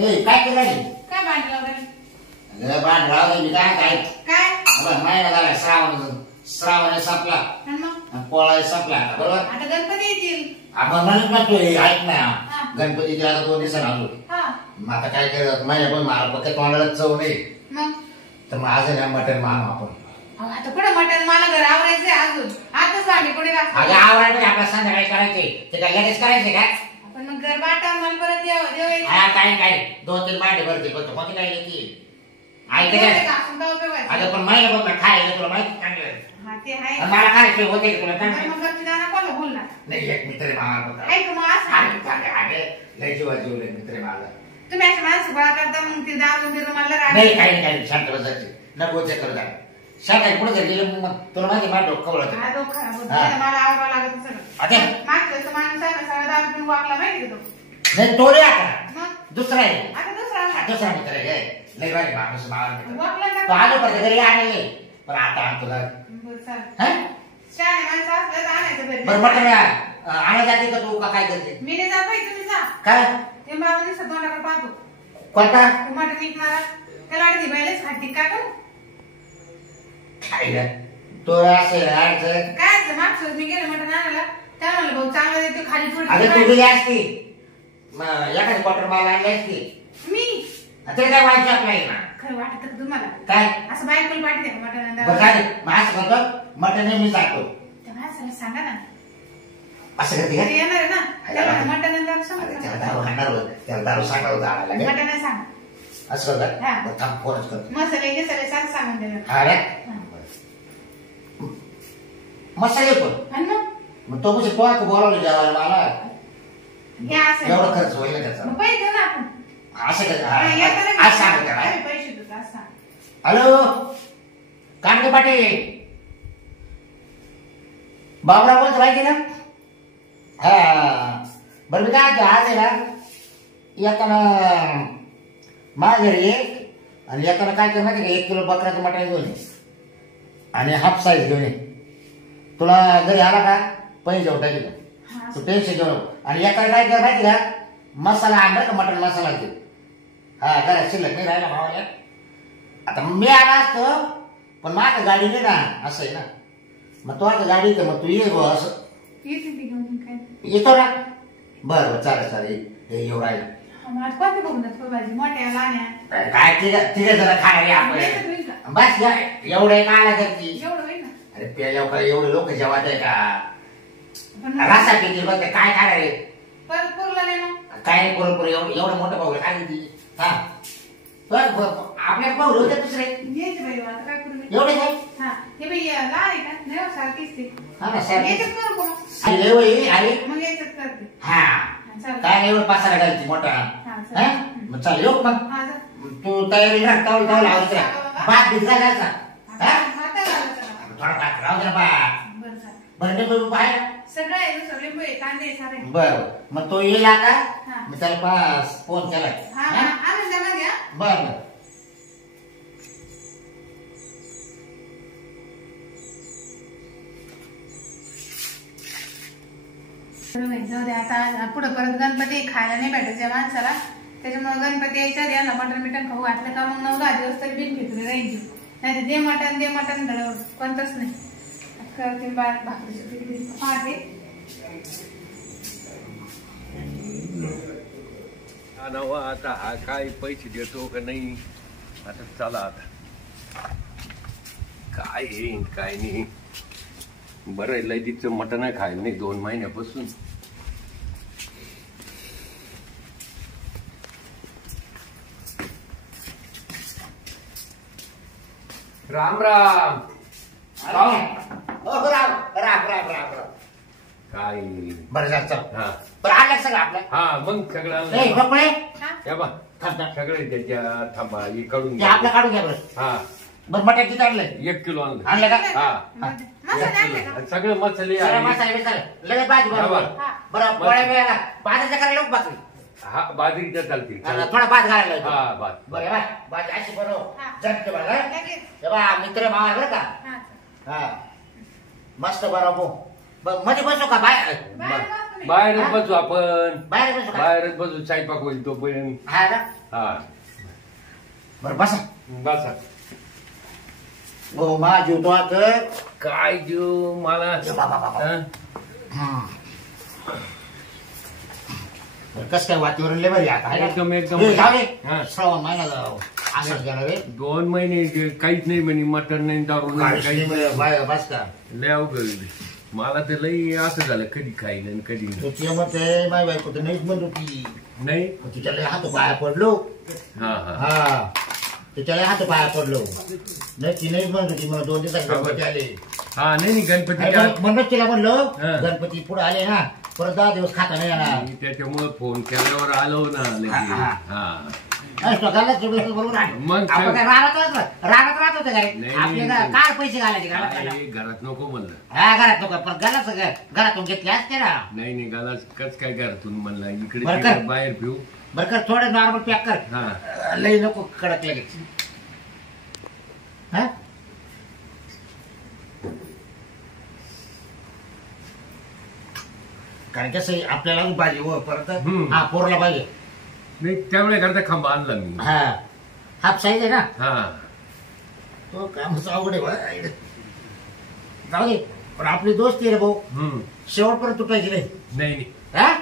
ए काय केलं रे? काय भांडण लावलं? अगं भांडण लावलं मी काय काय अगं महिना झाला श्रावण संपला आणि पोळा संपला बरोबर. आता गणपती येतील. आपण म्हणत ना तू ऐक ना गणपतीच्या आता 2 दिवसांनी आलो. मग आता काय करत महिना पण मला फक्त तोंडाला चव नाही मग तर मग आज ना मटण मानू आपण. आता कुठे मटण मला घर आवरायचंय अजून आताच भांडे कुठे अगं आवरायचं आपल्याला संध्याकाळी करायचे ते काय लगेच करायचे काय आपण मग घर बाटा मला परत यावं हा काय काय 2-3 भांडे भरते पण कोणती काय येते ऐक अगं पण महिना पण खायला तुला माहिती चांगलं मला काय होते तुला कोणाला बोलणार नाही. एक मित्र मला ऐक मग असं लय जीवा जीवले मित्र मला तुम्ही अशा माणसं गोळा करता मग ते दारून दिलं मला नाही काही काही शांत बसायचे न बोलते करू द्या शांत पुढे जर गेलं मग तुला माहिती माझं डोकं कवळत मला आवडावं लागत सगळं मागचं माणूस आहे ना सगळं दारू पिऊन वागला माहिती का तो नाही तो रे आता दुसरा आहे आता दुसरा मित्र आहे लय बाई माणूस मावा वागला तो आलो पण घरी आणले पण आता आणतो बरं मटण आणा जाते का तू का काय करते? मी नाही जात भाई तुम्ही जा काय ते बाबा तोंडाकडे पाहतो कोणता मटण विकणार त्याला अर्धी बायलेच खाती का करू खायला तो असेल अडचण काय असं मागचं मी गेलं मटण आणायला त्या म्हणलं भाऊ चांगलं देतो खाली अगं तू गेली असती एखादी क्वार्टर मला आणली असती मी ते काय व्हायचं आपल्याला ना खरं वाटत का तुम्हाला काय असं बायकोला पाठी द्या मटण मग असं करतो मटण मी सांगतो त्या माणसाला सांगा ना असं करते का येणार आहे ना त्याला मटण त्याला दारू हाणणार होत त्याला दारू सांगावं जायला मटण सांग असं करत थांब फोनच करतो मसाले गिसाले सांगून देणार हा रे मसाले पण मग तो म्हणजे तो बोलावलं जेवायला मला एवढा खर्च होईल ना त्याचा पैसे ना आपण असं आज सांग पैसे देतो असं हॅलो कांदे पाटील बाबराव बोलतो माहिती ना हा बरं मी काय आज आहे ना येताना माझ्या घरी एक आणि येताना काय करणार का 1 किलो बकऱ्याचं मटण घेऊन ये आणि हाफ साईज घेऊन ये. तुला घरी आला का पैसे जाऊ टाकेल तू टेन्शन घेऊ नको. आणि येताना काय कर माहिती का मसाला आणला का मटण मसाला घे हा करा शिल्लक नाही राहिला भावाला. आता मी आला असतो पण माझ्या गाडी नाही ना असं आहे ना मग तो आता गाडी तर मग तू ये गो असं येतो ना बरं चालेल एवढा आहे काय तिघे जरा खायला आपण बस एवढं का आला करती अरे प्यायला एवढे लोक जेवायचं आहे का रसा पिती बघ काय खाणार रे काय पुरं एवढं मोठं पाहू काय ती हा आपल्या पाहू होते दुसरे एवढे हा काय एवढं पासाला घालती मोठा मग चालेल येऊ मग तू तयारी राख तावल तावल आवडत भात भिजला घालचा थोडा भात राहू दे बरं लिंबू बाहेर बर मग तो येईल आता मी त्याला फोन केलाय बर जाऊ दे आता पुढे परत गणपती खायला नाही भेटायच्या माणसाला त्याच्यामुळे गणपती यायच्या याला मटण बिटन खाऊ घातलं का मग 9-10 दिवस तरी बिन घेतले राहील नाही दे मटण कोणतंच नाही करते भाकरी आता हा काय पैसे देतो का नाही आता चला आता काय येईन काय नाही बरं आहे लयतीचं मटण आहे खायला नाही 2 महिन्यापासून राम राम काय बरं जायचं हा बरं आलं सगळं आपलं हा मग सगळं सगळे त्याच्या थांबा हे काढून घ्या आपलं काढून घ्या बरं हा बरं मटण किती आणलं 1 किलो आणलं आणलं का हा सगळे मसाले लगेच भाजी बरोबर बरं पोळ्या वेळा भाज्याच्या करायला लोक बाकी हा बाजरीच्या चालतील थोडा भात घालायला हा भात बरं भाजी अशी बरोबर जमते बघा मित्र मावा बरं का हा मस्त बरोबर मध्ये बसू का बाय तुम्ही. बाहेरच हा? बसू आपण बाहेर बसू का? बाहेरच बसू स्वयंपाक होईल तोपर्यंत. हा ना हा बरं बसा. बसा. हो माझी तो आता काय देऊ मला हा? कस काय वातावरण लय भारी आता आहे ना? एकदम एकदम ए, जाऊ दे. हा. श्रावण महिना असंच गेला रे 2 महिने काहीच नाही म्हणे मटण नाही दारू नाही काही नाही. बस का लय अवघड आहे. मला तर लई असं झालं कधी खाईन आणि कधी नाही. तुझी म्हणते माय बायको तर नाहीच म्हणत होती नाही तिच्या लय हात पाया पडलो. हा हा हा तिच्या लय हात पाया पडलो नाही ती नाहीच म्हणत होती मला 2 दिवसात गणपती आले. हा नाही गणपती म्हणत तिला म्हणलो हा. गणपती पुढे आले ना परत 10 दिवस खाता नाही येणार. त्याच्यामुळे फोन केल्यावर आलो ना लगेच. हा. हा बरोबर आहे. मग आपण काय रानात राहत होते काय नाही, आपले नाही. काय पैसे घालायचे घरात घाला. काय घरात नको म्हणलं. हा घरात नको पण घरातून घेतले असते ना. नाही गालाच कच काय घरातून म्हणलं इकडे बरं तिकडे कर. बाहेर पिऊ. बरं कर थोडं नॉर्मल पॅक कर. हा लई नको कडक लगेच. हा कारण कसं आपल्याला पाहिजे हो परत हम्म. हा पोरला पाहिजे. नाही त्यामुळे घरचा खांबा आणला मी. हा हाफ साईज आहे ना हा तो कामाचं अवघड आहे बा. जाऊ दे पण आपली दोस्ती आहे रे भाऊ शेवटपर्यंत तुटायची नाही. नाही नाही हा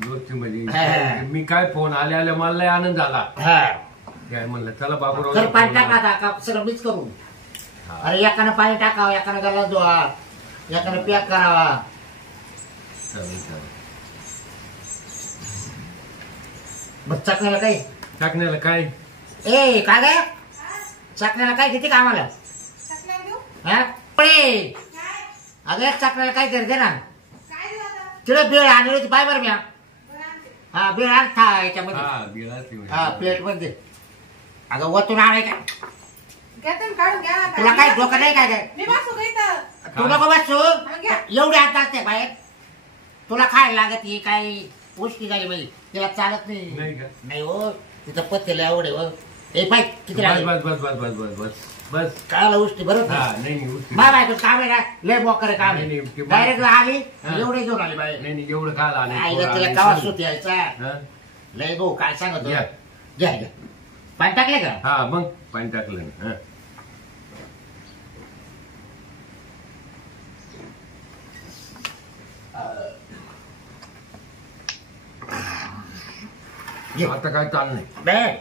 दोस्ती हा. म्हणजे मी काय फोन आले मला लय आनंद झाला. हा काय म्हणलं चला बाबूराव तर पाणी टाका आता सगळं मीच करू. अरे एकानं पाणी टाकावं एकानं गला धुवा एकानं पॅक करावा. मग चकण्याला काही टाकण्याला काय ए काय काय चकण्याला काय किती कामाला चकल्या देऊ? हा पळे काय? अगं चकण्याला काय तरी दे ना. काय देऊ आता? तिला बेळ आणली होती पाय बरं म्या. बरं आणते. हा बेळ आण था याच्यामध्ये. हा बिळा ते हा प्लेट मध्ये अगं वतून आणाय का घ्या तुम्ही काढून घ्या आता. तुला काय डोकं नाही काय काय मी बसू का इथं? तू नको बसू हा, घ्या. एवढी हात असते बाहेर तुला खायला लागत ही काही गोष्टी झाली बाई तिला चालत नाही नाही. का? नाही हो तिथं पत्तेला आवड आहे हो. ए पाय किती बस लागले बस बस बस बस बस बस बस कायला गोष्टी बरोबर हा नाही उठते. मा बाय काम आहे ना लय मोकर काम नाही, आहे नाही, ते डायरेक्ट आली हा. एवढे घेऊन आली बाई नाही नाही एवढं खायला आईला तिला आले कावा सुट यायचा हा लय गो काय सांगत घ्या. घ्या घ्या पाणी टाकले का हा मग पाणी टाकलं ना. घे. आता काय चाल नाही. नाही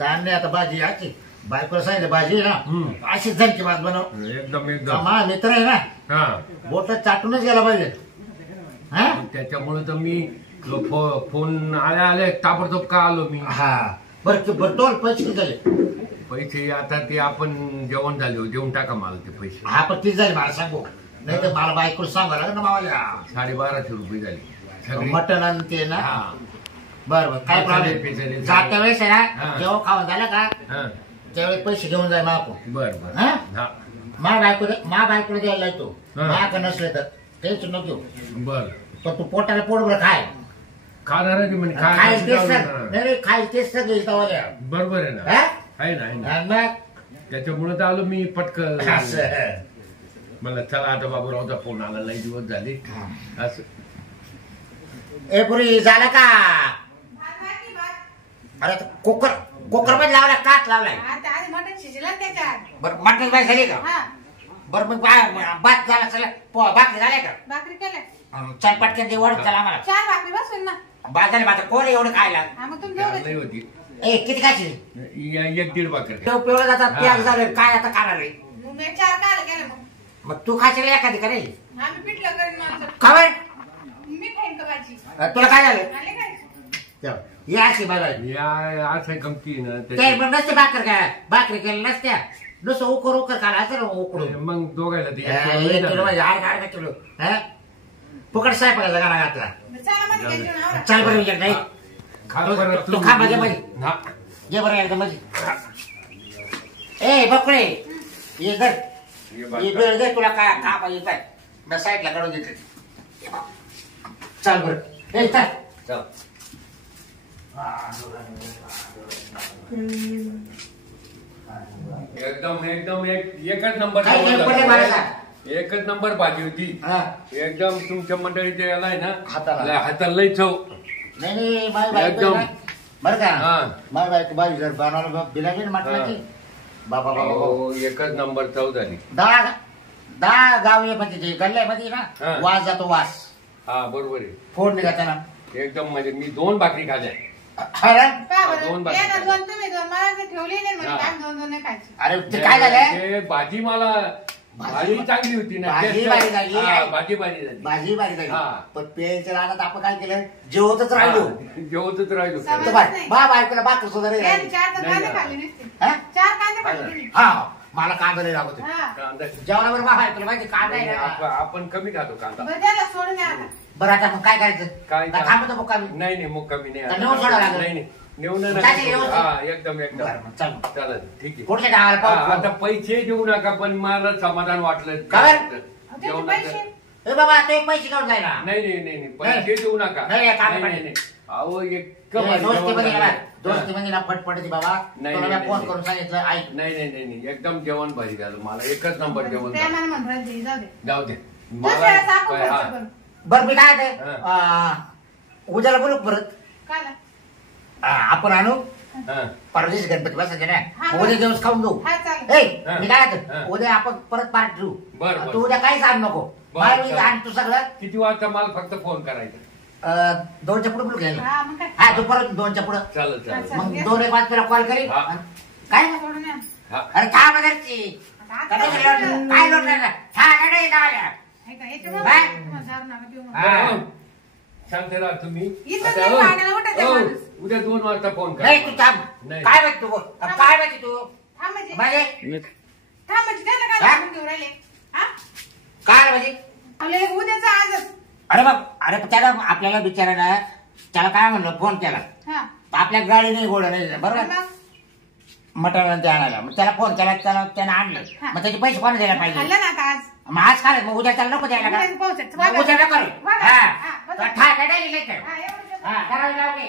ताण नाही आता भाजी याची बायकोला सांगितलं भाजी आहे हम्म. ना अशीच झणकी भात बनव. एकदम एकदम मा मित्र आहे ना हा बोट चाटूनच गेला पाहिजे. हा त्याच्यामुळे तर मी फोन आले ताबडतोब का आलो मी. हा बरं टोल पैसे किती झाले. पैसे आता ते आपण जेवण झाले देऊन टाका मला ते पैसे. हा पण किती झाले मला सांगू नाही तर मला बायकोला सांगावं लागेल ना मावाल्या. 1250 रुपये झाले सगळे. मटण आणि ते ना हा बरं बरं काय पेचाले, प्रॉब्लेम जात्या वेळेस आहे हा. ना जेव्हा खाऊन झालं का हा त्यावेळेस पैसे घेऊन जाय आपण. बर बर हा? हा मा बायकोला द्यायला येतो हा. माझ्याकडे नसले तर टेन्शन नको घेऊ. बर पण तू पोटाला पोटभर खाय खाणार म्हणजे खायला तेच काय नाही खायला तेच सगळं तवाल्या. बरोबर आहे ना हा? आहे ना आहे ना आणि मग त्याच्यामुळे तर आलो मी पटकन. असं. मला चला आता बाबूरावचा फोन आला लई दिवस झाले असं. ए पुरी झालं का भात बाकी भात. अरे कुकर मध्ये लावला काच लावलाय. आता आधी मटण शिजलं ना त्याच्यात. बरं मटण बाय झाली का हा बरं मग भात झाला सगळं भाकरी झाले का भाकरी केल्या. चार पटक्यात वाढत चला आम्हाला 4 भाकरी बसून ना. बाजारे मात्र कोण एवढं खायला. हा मग तुम्ही नाही दोघं. होती ए किती खायची 1-1.5 भाकर. पिवळं जातात हा. प्याग झालं काय आता खाणार आहे. मग मी 4 काय केलं मग. मग तू खायची एखादी का नाही आम्ही पिठलं करीन माणसं. खबर मी खाईन का भाजी. तुला काय झालं आले काय? या अशी बाय बाय या असं गमती ना ते त्याच्या- पण नसते भाकर काय भाकरी केली नसत्या नुसतं उकर खाला असं उकडून मग दोघायला ते किलो फुकट सायपाला गाणा घातला. चला मध्ये घ्या जेवण आवरा. चाल बरं विचार नाही खा बरं तू खा माझ्या मध्ये हा. ये बरं एकदम मध्ये ए बकडे ये घर ये ये भाकर. बेळ दे तुला काय का पाहिजे काय मी साईडला काढून देते. चाल बरं ए चाल चल. एकदम एकदम एकच नंबर काय जेवण पडले मला झालं. सांग एकच नंबर भाजी होती हा. एकदम. तुमच्या मंडळीच्या याला आहे ना हाताला. हाताला लई चव. नाही माझी बायको एकदम. आहे ना, बरं हा. का माझी बायको बाई जर बनवलं बिलाची म्हटलं बाबा बाबा हो, एकच नंबर चव झाली. 10 गाव म्हणजे जे गल्ल्यामध्ये ना हा. वास जातो वास. हा बरोबर आहे. फोड निघाता ना एकदम म्हणजे मी 2 भाकरी खाल्ल्या. अरे पहा बरं, दोन या ना भाजी. 2 तुम्ही 2 मला ते ठेवली नाही म्हणजे हा. आम्ही 2 नाही खायची. अरे ते काय झालं ते भाजी मला भाजी चांगली होती ना. भाजी बारी झाली. हा, भाजी भारी झाली. भाजी बारी झाली हा. पण पेयच्या रानात आपण काय केलं जेवतच राहिलो. हा, जेवतच राहिलो. समज- तर बाय बा बायकोला बाकर सुद्धा नाही या राहिली. 4 तर नाही, कांदे नाही. खाल्ले नसते. हा? 4 कांदे खाल्ले तुम्ही. हा मला कांदा नाही लागत हा. कांदा. जेवणाबरोबर बा बायकोला माहिती कांदा आहे ना. आपण कमी खातो कांदा. बरं त्याला सोडून या आता. बरं आता मग काय करायचं काय का थांबतो मग कमी नाही नाही मग कमी नाही. का नेऊन सोडावं लागेल? नाही नाही नेऊन चालेल, व्यवस्थित. हा एकदम एकदम बरं मग चालू चालेल ठीक आहे. कुठल्या गावाला हा, पाहू आता पैसे देऊ नका पण मला समाधान वाटलं. काय? त्याचे जेवणाचं. पैसे ए बाबा ते पैसे काढून जायला नाही नाही नाही नाही पैसे देऊ नका. नाही, नाही, काम नाही, पडेल. नाही. अहो एक दोस्तीमध्ये गेला दोस्तीमध्ये ना फट पडते बाबा नाही, तुला नाही, मी फोन नाही. करून सांगितलं ऐक नाही नाही नाही नाही एकदम जेवण भारी झालं. मला एकच नंबर जेवण त्या झालं. मला म्हणून राहते, जाऊ दे. जाऊ दे दुसऱ्या वेळेस आपण खर्च हा. करू. बरं मी काय उद्याला बोलू परत काय झालं? आपण आणू हा. परदेश गणपती बसायचे ना हा, उद्या दिवस खाऊन जाऊ हा चालेल. ए हा. मी काय हा. म्हणतो उद्या आपण परत पार्ट ठेवू बरं, बरं. तू उद्या काहीच आण नको बरं, मला मी चालेल. आण तू सगळं किती वाजता मला फक्त फोन करायचा. 2च्या पुढे बोलू घ्यायला हा मग काय? हा दुपार 2च्या पुढे चालेल चालेल. चालेल. मग 2 एक वाजता तुला कॉल करीन हा. काय सोडून या. हा. अरे काय बदलची आता काय लोट नाही हे काय, याच्यामुळे बाय. तुम्हाला दारू नका पिऊ म्हणून. हा. बरं, शांत राहा तुम्ही. इथं आता, नाही हो, पाण्याला उठायचं हो, माणूस. उद्या 2 वाजता फोन करा. नाही तू थांब नाही. काय माहिती तू काय माहिती तू थांबायचे. म्हणजे थांबायचे. त्याला हा? काय म्हणून घेऊन राहिले? हा? काय म्हणजे आपल्याला उद्याचं आजच. अरे बाप अरे त्याला आपल्याला बिचारायला त्याला काय म्हणलं फोन केला हा. आपल्या गाडी नाही गोड नाही बरोबर मग मटण ते आणायला मग त्याला फोन केला त्यानं आणलं हा. मग त्याचे पैसे कोण द्यायला पाहिजे खाल्लं ना आता आज. मग आज काय मग उद्या त्याला नको द्यायला का उद्याचं पोहोचायचं. मग उद्या नको वागा. हा हा, बरं. ठाक आहे हा, एवढं. हा करावी लावली